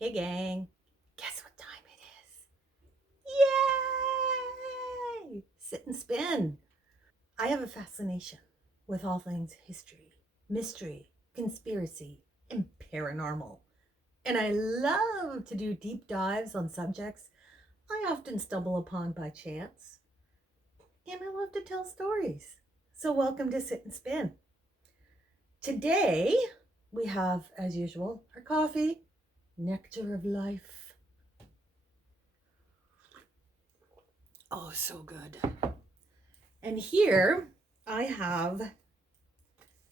Hey gang, guess what time it is? Yay! Sit and spin. I have a fascination with all things history, mystery, conspiracy, and paranormal. And I love to do deep dives on subjects I often stumble upon by chance. And I love to tell stories. So, welcome to Sit and Spin. Today, we have, as usual, our coffee, nectar of life. Oh, so good. And here I have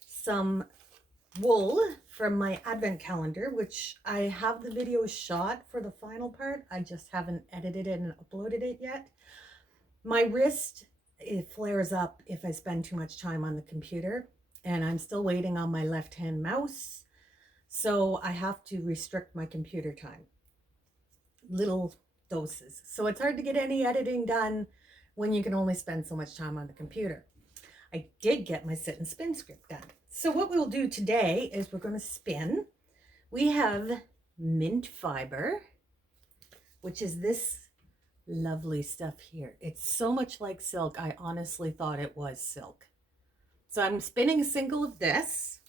some wool from my advent calendar, which I have the video shot for the final part. I just haven't edited it and uploaded it yet. My wrist, it flares up if I spend too much time on the computer, and I'm still waiting on my left hand mouse. So I have to restrict my computer time, little doses. So it's hard to get any editing done when you can only spend so much time on the computer. I did get my sit and spin script done. So what we'll do today is we're going to spin. We have mint fiber, which is this lovely stuff here. It's so much like silk. I honestly thought it was silk. So I'm spinning a single of this.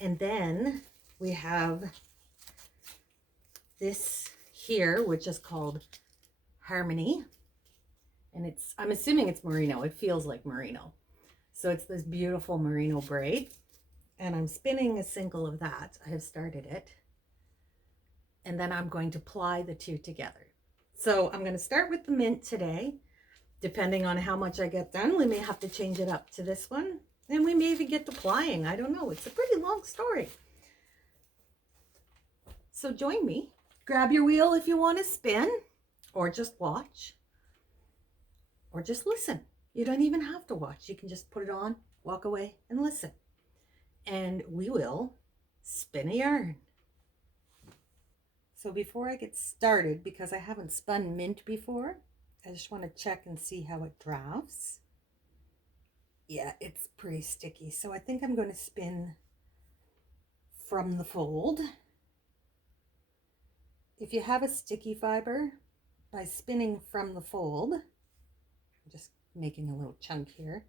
And then we have this here, which is called Harmony. And I'm assuming it's merino. It feels like merino. So it's this beautiful merino braid. And I'm spinning a single of that. I have started it. And then I'm going to ply the two together. So I'm going to start with the mint today. Depending on how much I get done, we may have to change it up to this one. And we may even get to plying. I don't know. It's a pretty long story. So join me. Grab your wheel if you want to spin, or just watch, or just listen. You don't even have to watch. You can just put it on, walk away, and listen. And we will spin a yarn. So before I get started, because I haven't spun mint before, I just want to check and see how it drafts. Yeah, it's pretty sticky. So I think I'm going to spin from the fold. If you have a sticky fiber, by spinning from the fold, I'm just making a little chunk here.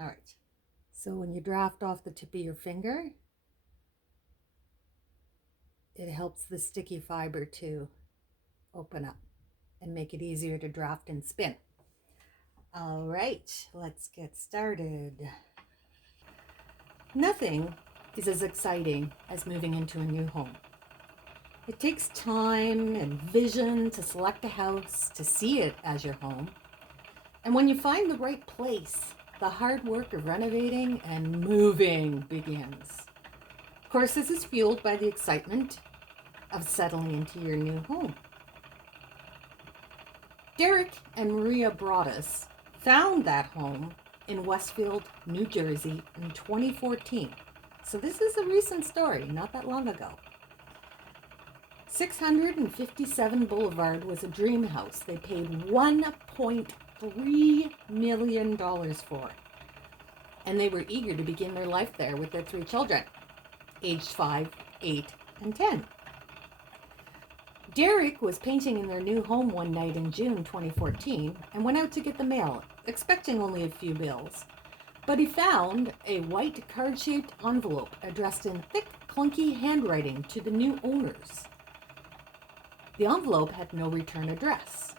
All right. So when you draft off the tip of your finger, it helps the sticky fiber to open up and make it easier to draft and spin. All right, let's get started. Nothing is as exciting as moving into a new home. It takes time and vision to select a house, to see it as your home. And when you find the right place, the hard work of renovating and moving begins. Of course, this is fueled by the excitement of settling into your new home. Derek and Maria Broaddus found that home in Westfield, New Jersey in 2014. So this is a recent story, not that long ago. 657 Boulevard was a dream house they paid $1.3 million for. And they were eager to begin their life there with their 3 children, aged 5, 8, and 10. Derek was painting in their new home one night in June 2014 and went out to get the mail, expecting only a few bills. But he found a white card-shaped envelope addressed in thick, clunky handwriting to the new owners. The envelope had no return address.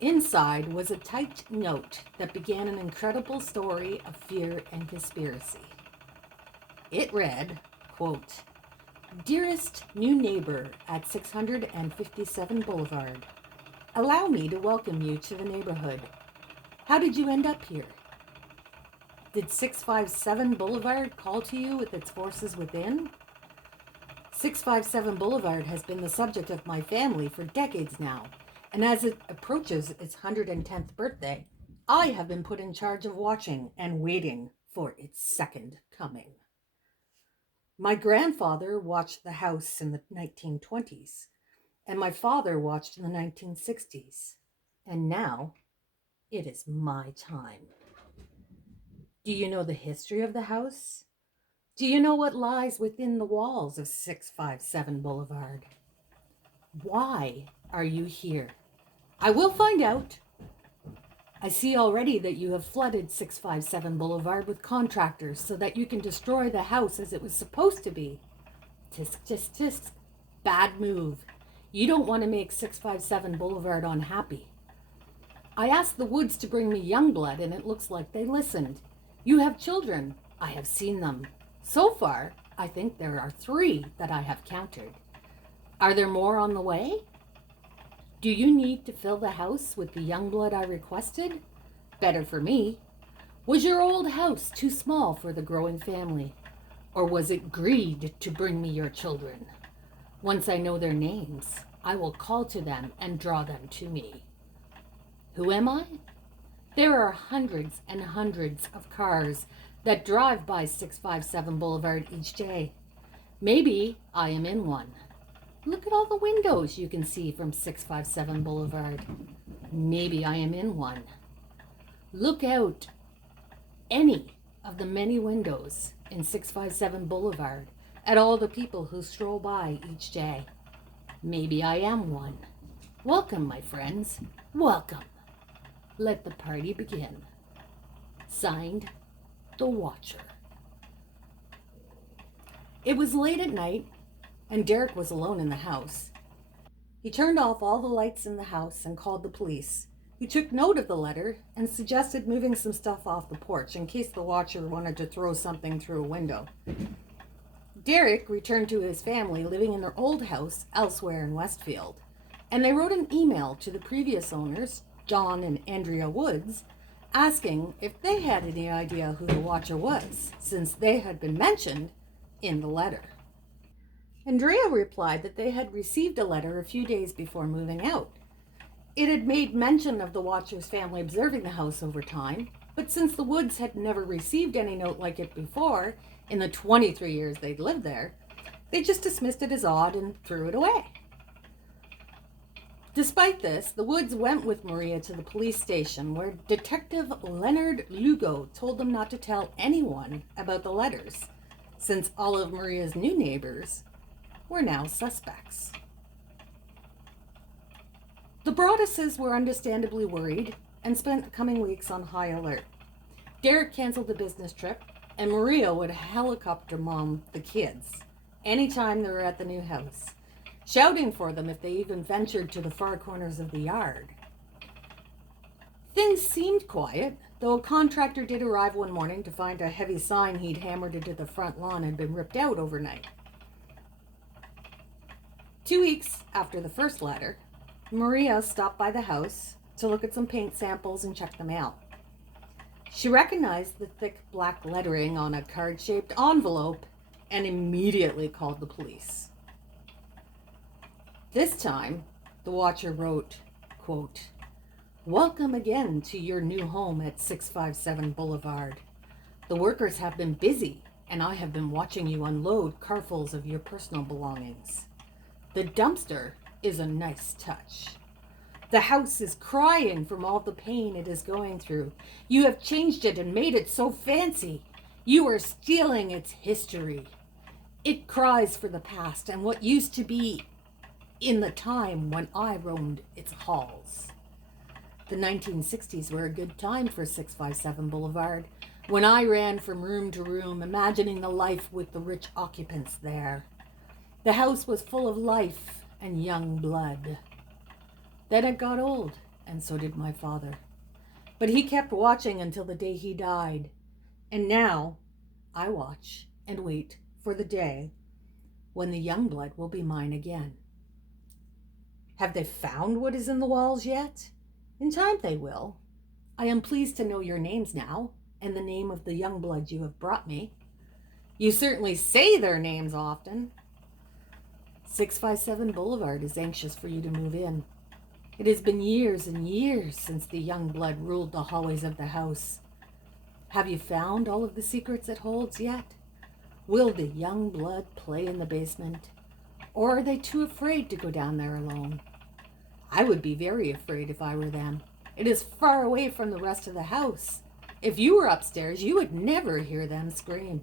Inside was a typed note that began an incredible story of fear and conspiracy. It read, quote, "Dearest new neighbor at 657 Boulevard, allow me to welcome you to the neighborhood. How did you end up here? Did 657 Boulevard call to you with its forces within? 657 Boulevard has been the subject of my family for decades now, and as it approaches its 110th birthday, I have been put in charge of watching and waiting for its second coming. My grandfather watched the house in the 1920s, and my father watched in the 1960s, and now it is my time. Do you know the history of the house? Do you know what lies within the walls of 657 Boulevard? Why are you here? I will find out. I see already that you have flooded 657 Boulevard with contractors so that you can destroy the house as it was supposed to be. Tisk, tisk, tisk. Bad move. You don't want to make 657 Boulevard unhappy. I asked the Woods to bring me young blood, and it looks like they listened. You have children. I have seen them. So far, I think there are 3 that I have counted. Are there more on the way? Do you need to fill the house with the young blood I requested? Better for me. Was your old house too small for the growing family? Or was it greed to bring me your children? Once I know their names, I will call to them and draw them to me. Who am I? There are hundreds and hundreds of cars that drive by 657 Boulevard each day. Maybe I am in one. Look at all the windows you can see from 657 Boulevard. Maybe I am in one. Look out any of the many windows in 657 Boulevard at all the people who stroll by each day. Maybe I am one. Welcome, my friends. Welcome. Let the party begin. Signed, The Watcher. It was late at night, and Derek was alone in the house. He turned off all the lights in the house and called the police, who took note of the letter and suggested moving some stuff off the porch in case the Watcher wanted to throw something through a window. Derek returned to his family living in their old house elsewhere in Westfield, and they wrote an email to the previous owners, John and Andrea Woods, asking if they had any idea who the Watcher was, since they had been mentioned in the letter. Andrea replied that they had received a letter a few days before moving out. It had made mention of the Watcher's family observing the house over time, but since the Woods had never received any note like it before, in the 23 years they'd lived there, they just dismissed it as odd and threw it away. Despite this, the Woods went with Maria to the police station where Detective Leonard Lugo told them not to tell anyone about the letters, since all of Maria's new neighbors were now suspects. The Broadduses were understandably worried and spent the coming weeks on high alert. Derek canceled the business trip, and Maria would helicopter mom the kids anytime they were at the new house, shouting for them if they even ventured to the far corners of the yard. Things seemed quiet, though a contractor did arrive one morning to find a heavy sign he'd hammered into the front lawn had been ripped out overnight. 2 weeks after the first letter, Maria stopped by the house to look at some paint samples and check them out. She recognized the thick black lettering on a card-shaped envelope and immediately called the police. This time, the Watcher wrote, quote, "Welcome again to your new home at 657 Boulevard. The workers have been busy, and I have been watching you unload carfuls of your personal belongings. The dumpster is a nice touch. The house is crying from all the pain it is going through. You have changed it and made it so fancy. You are stealing its history. It cries for the past and what used to be in the time when I roamed its halls. The 1960s were a good time for 657 Boulevard, when I ran from room to room, imagining the life with the rich occupants there. The house was full of life and young blood. Then it got old, and so did my father. But he kept watching until the day he died. And now I watch and wait for the day when the young blood will be mine again. Have they found what is in the walls yet? In time they will. I am pleased to know your names now, and the name of the young blood you have brought me. You certainly say their names often. 657 Boulevard is anxious for you to move in. It has been years and years since the young blood ruled the hallways of the house. Have you found all of the secrets it holds yet? Will the young blood play in the basement? Or are they too afraid to go down there alone? I would be very afraid if I were them. It is far away from the rest of the house. If you were upstairs, you would never hear them scream.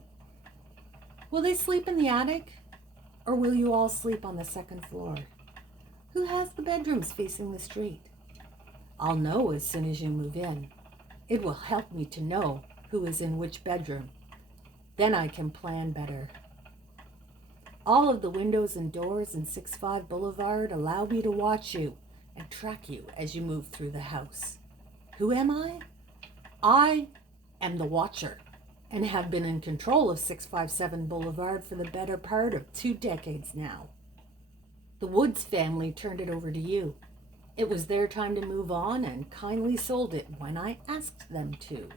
Will they sleep in the attic, or will you all sleep on the second floor? Who has the bedrooms facing the street? I'll know as soon as you move in. It will help me to know who is in which bedroom. Then I can plan better. All of the windows and doors in 65 Boulevard allow me to watch you and track you as you move through the house. Who am I? I am the Watcher and have been in control of 657 Boulevard for the better part of 2 decades now. The Woods family turned it over to you. It was their time to move on and kindly sold it when I asked them to.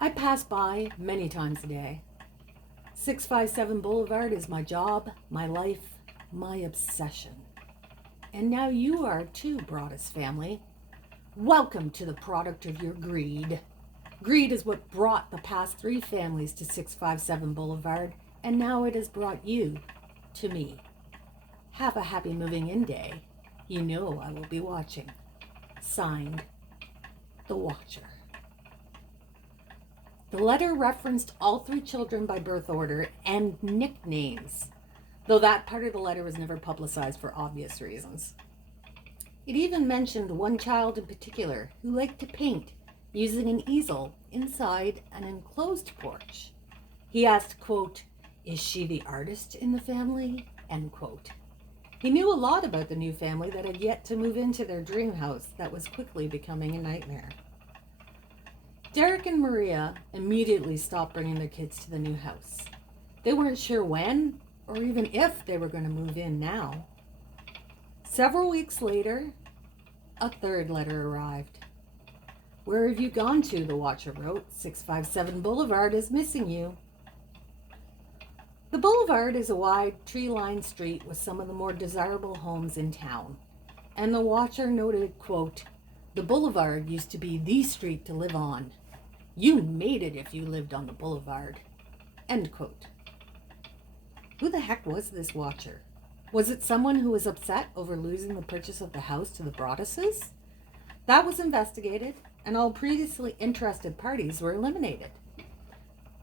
I pass by many times a day. 657 Boulevard is my job, my life, my obsession. And now you are too, Broaddus family. Welcome to the product of your greed. Greed is what brought the past 3 families to 657 Boulevard, and now it has brought you to me. Have a happy moving in day. You know I will be watching. Signed, The Watcher. The letter referenced all 3 children by birth order and nicknames, though that part of the letter was never publicized for obvious reasons. It even mentioned one child in particular who liked to paint using an easel inside an enclosed porch. He asked, quote, "Is she the artist in the family?" End quote. He knew a lot about the new family that had yet to move into their dream house that was quickly becoming a nightmare. Derek and Maria immediately stopped bringing their kids to the new house. They weren't sure when or even if they were going to move in now. Several weeks later, a 3rd letter arrived. "Where have you gone to?" the Watcher wrote. 657 Boulevard is missing you. The Boulevard is a wide, tree-lined street with some of the more desirable homes in town. And the Watcher noted, quote, "The Boulevard used to be the street to live on. You made it if you lived on the Boulevard." End quote. Who the heck was this Watcher? Was it someone who was upset over losing the purchase of the house to the Broadduses? That was investigated, and all previously interested parties were eliminated.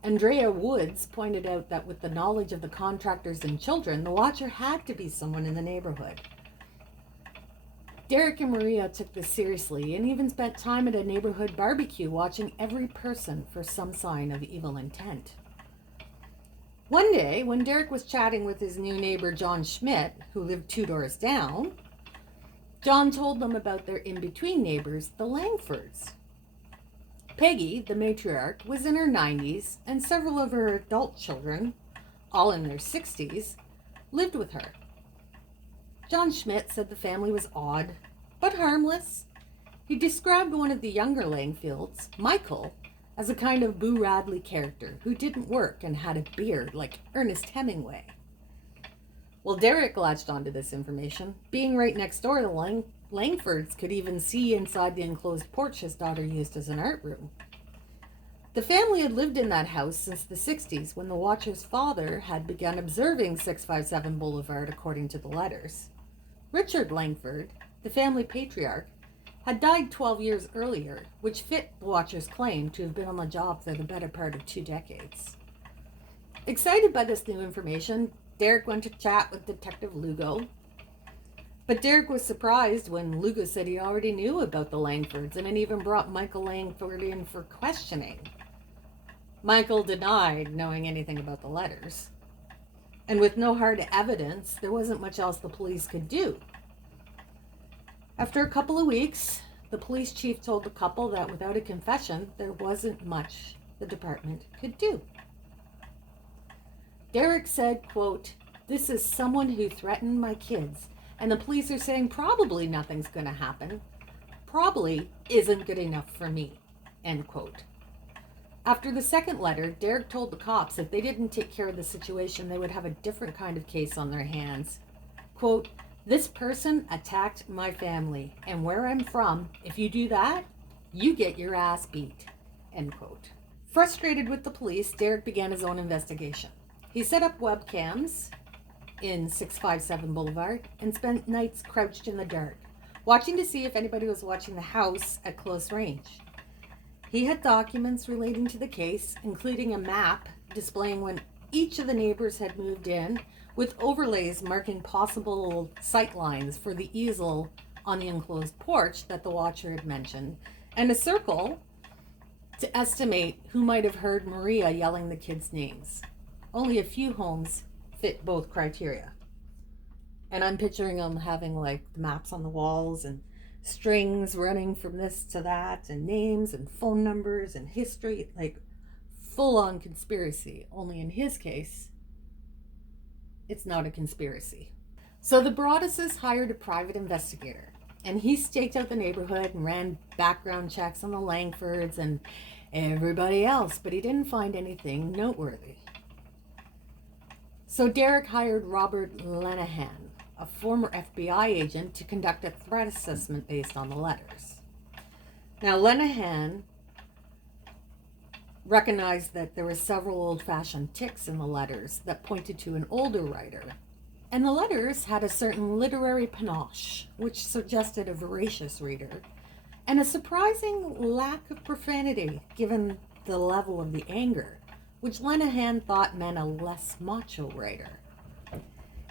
Andrea Woods pointed out that with the knowledge of the contractors and children, the Watcher had to be someone in the neighborhood. Derek and Maria took this seriously and even spent time at a neighborhood barbecue watching every person for some sign of evil intent. One day, when Derek was chatting with his new neighbor, John Schmidt, who lived 2 doors down, John told them about their in-between neighbors, the Langfords. Peggy, the matriarch, was in her 90s, and several of her adult children, all in their 60s, lived with her. John Schmidt said the family was odd, but harmless. He described one of the younger Langfields, Michael, as a kind of Boo Radley character who didn't work and had a beard like Ernest Hemingway. Well, Derek latched onto this information. Being right next door, the Langfords could even see inside the enclosed porch his daughter used as an art room. The family had lived in that house since the 60s, when the Watcher's father had begun observing 657 Boulevard according to the letters. Richard Langford, the family patriarch, had died 12 years earlier, which fit the Watcher's claim to have been on the job for the better part of 2 decades. Excited by this new information, Derek went to chat with Detective Lugo. But Derek was surprised when Lugo said he already knew about the Langfords and had even brought Michael Langford in for questioning. Michael denied knowing anything about the letters. And with no hard evidence, there wasn't much else the police could do. After a couple of weeks, the police chief told the couple that without a confession, there wasn't much the department could do. Derek said, quote, "This is someone who threatened my kids, and the police are saying probably nothing's going to happen. Probably isn't good enough for me," end quote. After the second letter, Derek told the cops if they didn't take care of the situation, they would have a different kind of case on their hands. Quote, "This person attacked my family, and where I'm from, if you do that, you get your ass beat," end quote. Frustrated with the police, Derek began his own investigation. He set up webcams in 657 Boulevard and spent nights crouched in the dark, watching to see if anybody was watching the house at close range. He had documents relating to the case, including a map displaying when each of the neighbors had moved in with overlays marking possible sight lines for the easel on the enclosed porch that the watcher had mentioned, and a circle to estimate who might have heard Maria yelling the kids' names. Only a few homes fit both criteria. And I'm picturing them having like maps on the walls and strings running from this to that and names and phone numbers and history, like full on conspiracy. Only in his case, it's not a conspiracy. So the Broadduses hired a private investigator, and he staked out the neighborhood and ran background checks on the Langfords and everybody else, but he didn't find anything noteworthy. So Derek hired Robert Lenehan, a former FBI agent, to conduct a threat assessment based on the letters. Now, Lenehan recognized that there were several old-fashioned ticks in the letters that pointed to an older writer, and the letters had a certain literary panache, which suggested a voracious reader, and a surprising lack of profanity given the level of the anger, which Lenehan thought meant a less macho writer.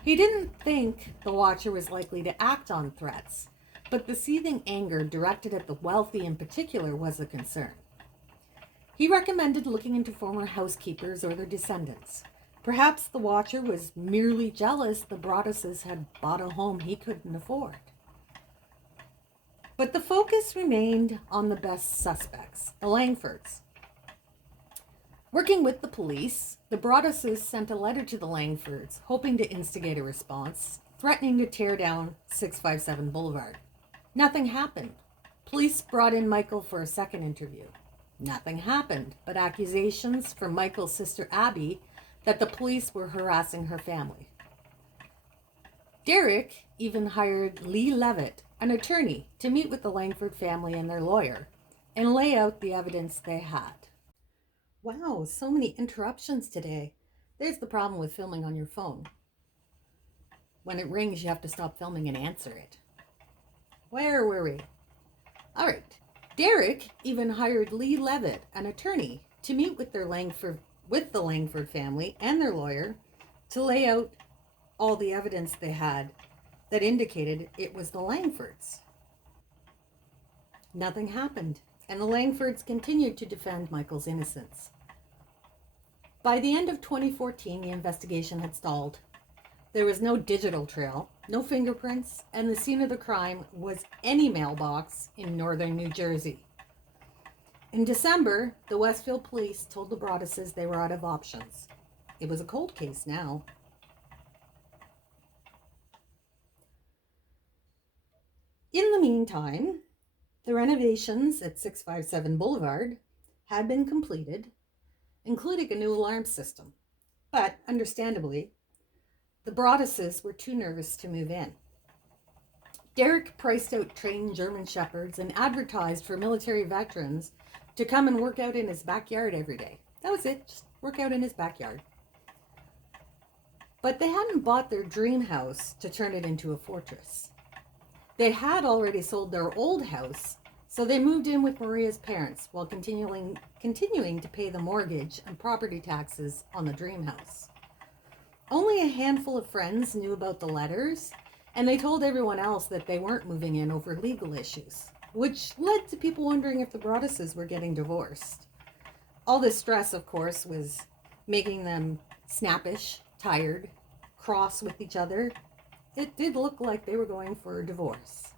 He didn't think the watcher was likely to act on threats, but the seething anger directed at the wealthy in particular was a concern. He recommended looking into former housekeepers or their descendants. Perhaps the watcher was merely jealous the Broadduses had bought a home he couldn't afford. But the focus remained on the best suspects, the Langfords. Working with the police, the Broadduses sent a letter to the Langfords, hoping to instigate a response, threatening to tear down 657 Boulevard. Nothing happened. Police brought in Michael for a second interview. Nothing happened, but accusations from Michael's sister Abby that the police were harassing her family. Derek even hired Lee Levitt, an attorney, to meet with the Langford family and their lawyer and lay out the evidence they had. Wow, so many interruptions today. There's the problem with filming on your phone. When it rings, you have to stop filming and answer it. Where were we? All right. Derek even hired Lee Levitt, an attorney, to meet with the Langford family and their lawyer to lay out all the evidence they had that indicated it was the Langfords. Nothing happened, and the Langfords continued to defend Michael's innocence. By the end of 2014, the investigation had stalled. There was no digital trail, no fingerprints, and the scene of the crime was any mailbox in northern New Jersey. In December, the Westfield police told the Broadduses they were out of options. It was a cold case now. In the meantime, the renovations at 657 Boulevard had been completed, including a new alarm system. But, understandably, the Broadduses were too nervous to move in. Derek priced out trained German shepherds and advertised for military veterans to come and work out in his backyard every day. That was it, just work out in his backyard. But they hadn't bought their dream house to turn it into a fortress. They had already sold their old house, so they moved in with Maria's parents while continuing to pay the mortgage and property taxes on the dream house. Only a handful of friends knew about the letters, and they told everyone else that they weren't moving in over legal issues, which led to people wondering if the Broadduses were getting divorced. All this stress, of course, was making them snappish, tired, cross with each other. It did look like they were going for a divorce.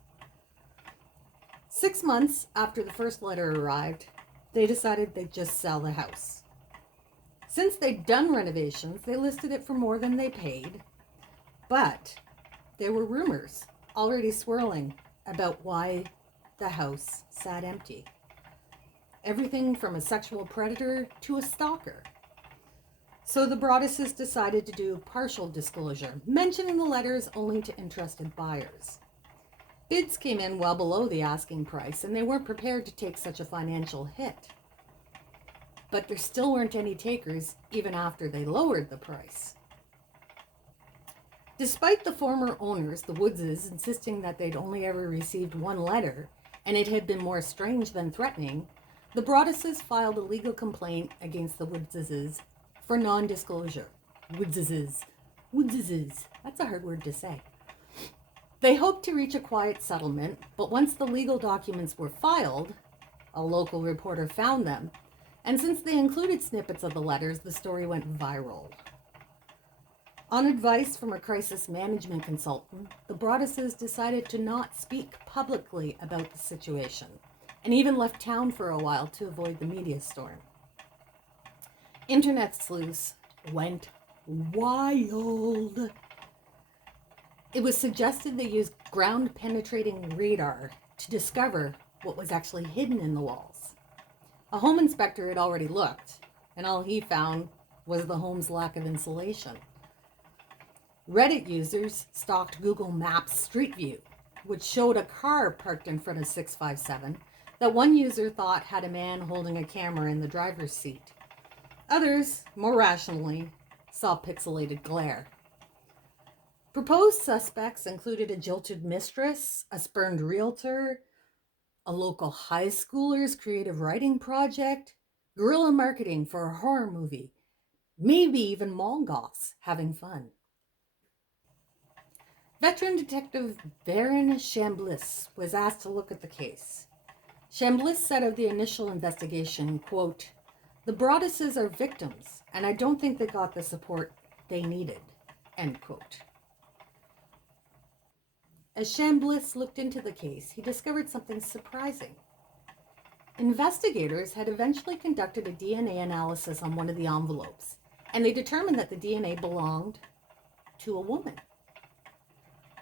6 months after the first letter arrived, they decided they'd just sell the house. Since they'd done renovations, they listed it for more than they paid, but there were rumors already swirling about why the house sat empty. Everything from a sexual predator to a stalker. So the Broadduses decided to do partial disclosure, mentioning the letters only to interested buyers. Bids came in well below the asking price, and they weren't prepared to take such a financial hit. But there still weren't any takers even after they lowered the price. Despite the former owners, the Woodses, insisting that they'd only ever received one letter and it had been more strange than threatening, the Broadduses filed a legal complaint against the Woodses for non-disclosure. Woodzes. That's a hard word to say. They hoped to reach a quiet settlement, but once the legal documents were filed, a local reporter found them, and since they included snippets of the letters, the story went viral. On advice from a crisis management consultant, the Broadduses decided to not speak publicly about the situation, and even left town for a while to avoid the media storm. Internet sleuths went wild. It was suggested they use ground-penetrating radar to discover what was actually hidden in the walls. A home inspector had already looked, and all he found was the home's lack of insulation. Reddit users stalked Google Maps Street View, which showed a car parked in front of 657 that one user thought had a man holding a camera in the driver's seat. Others, more rationally, saw pixelated glare. Proposed suspects included a jilted mistress, a spurned realtor, a local high schooler's creative writing project, guerrilla marketing for a horror movie, maybe even mall goths having fun. Veteran Detective Baron Chambliss was asked to look at the case. Chambliss said of the initial investigation, quote, "The Broadduses are victims, and I don't think they got the support they needed," end quote. As Chambliss looked into the case, he discovered something surprising. Investigators had eventually conducted a DNA analysis on one of the envelopes, and they determined that the DNA belonged to a woman.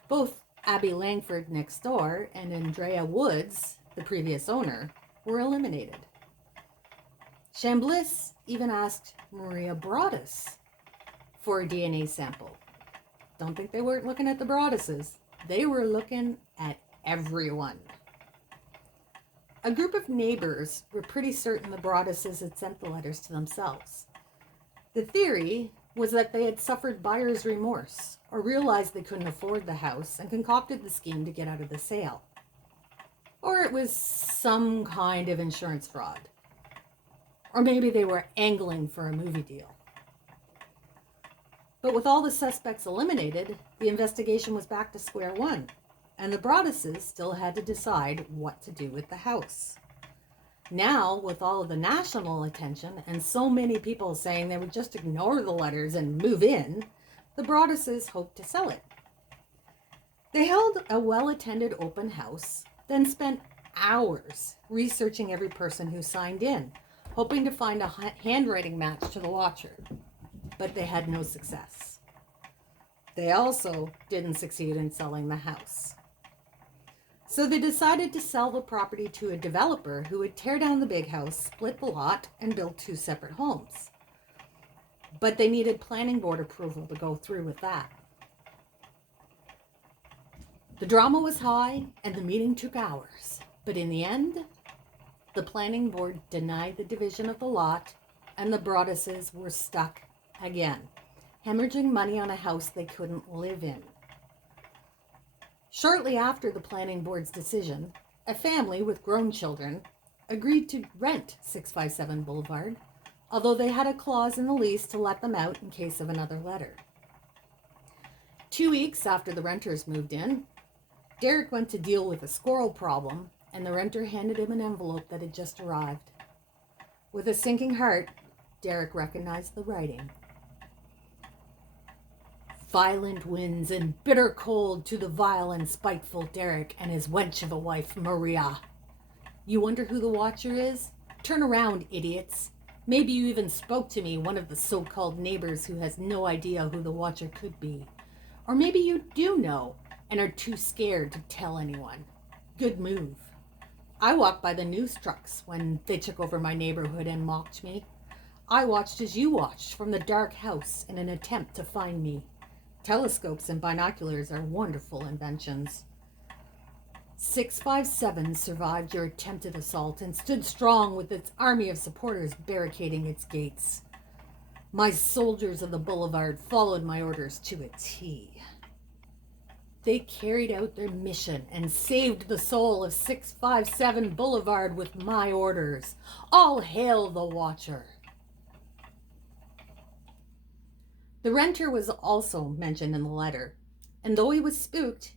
Both Abby Langford next door and Andrea Woods, the previous owner, were eliminated. Chambliss even asked Maria Broaddus for a DNA sample. Don't think they weren't looking at the Broadduses. They were looking at everyone. A group of neighbors were pretty certain the Broadduses had sent the letters to themselves. The theory was that they had suffered buyer's remorse or realized they couldn't afford the house and concocted the scheme to get out of the sale. Or it was some kind of insurance fraud. Or maybe they were angling for a movie deal. But with all the suspects eliminated, the investigation was back to square one, and the Broadduses still had to decide what to do with the house. Now, with all of the national attention and so many people saying they would just ignore the letters and move in, the Broadduses hoped to sell it. They held a well-attended open house, then spent hours researching every person who signed in, hoping to find a handwriting match to the watcher. But they had no success. They also didn't succeed in selling the house. So they decided to sell the property to a developer who would tear down the big house, split the lot, and build 2 separate homes. But they needed planning board approval to go through with that. The drama was high, and the meeting took hours. But in the end, the planning board denied the division of the lot, and the Broadduses were stuck again, hemorrhaging money on a house they couldn't live in. Shortly after the planning board's decision, a family with grown children agreed to rent 657 Boulevard, although they had a clause in the lease to let them out in case of another letter. 2 weeks after the renters moved in, Derek went to deal with a squirrel problem, and the renter handed him an envelope that had just arrived. With a sinking heart, Derek recognized the writing. "Violent winds and bitter cold to the vile and spiteful Derek and his wench of a wife, Maria. You wonder who the watcher is? Turn around, idiots. Maybe you even spoke to me, one of the so-called neighbors who has no idea who the watcher could be. Or maybe you do know and are too scared to tell anyone. Good move. I walked by the news trucks when they took over my neighborhood and mocked me. I watched as you watched from the dark house in an attempt to find me. Telescopes and binoculars are wonderful inventions. 657 survived your attempted assault and stood strong with its army of supporters barricading its gates. My soldiers of the Boulevard followed my orders to a T. They carried out their mission and saved the soul of 657 Boulevard with my orders. All hail the Watcher." The renter was also mentioned in the letter, and though he was spooked,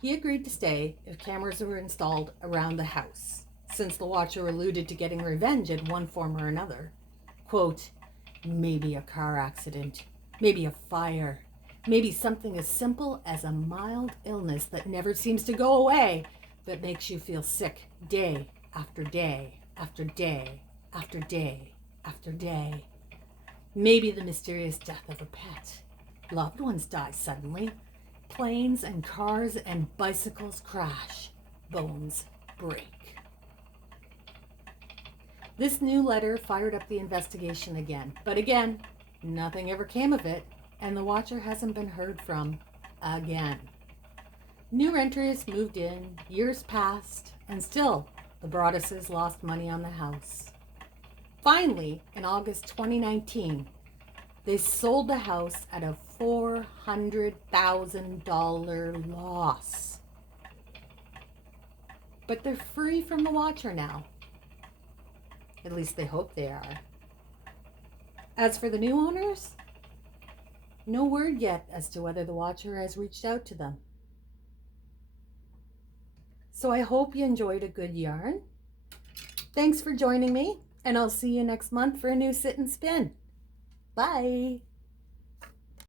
he agreed to stay if cameras were installed around the house, since the watcher alluded to getting revenge in one form or another. Quote, maybe a car accident, maybe a fire, maybe something as simple as a mild illness that never seems to go away, but makes you feel sick day after day after day after day after day. Maybe the mysterious death of a pet. Loved ones die suddenly. Planes and cars and bicycles crash. Bones break. This new letter fired up the investigation again. But again, nothing ever came of it, and the watcher hasn't been heard from again. New renters moved in, years passed, and still the Broadduses lost money on the house. Finally, in August 2019, they sold the house at a $400,000 loss. But they're free from the watcher now. At least they hope they are. As for the new owners, no word yet as to whether the watcher has reached out to them. So I hope you enjoyed a good yarn. Thanks for joining me, and I'll see you next month for a new sit and spin. Bye.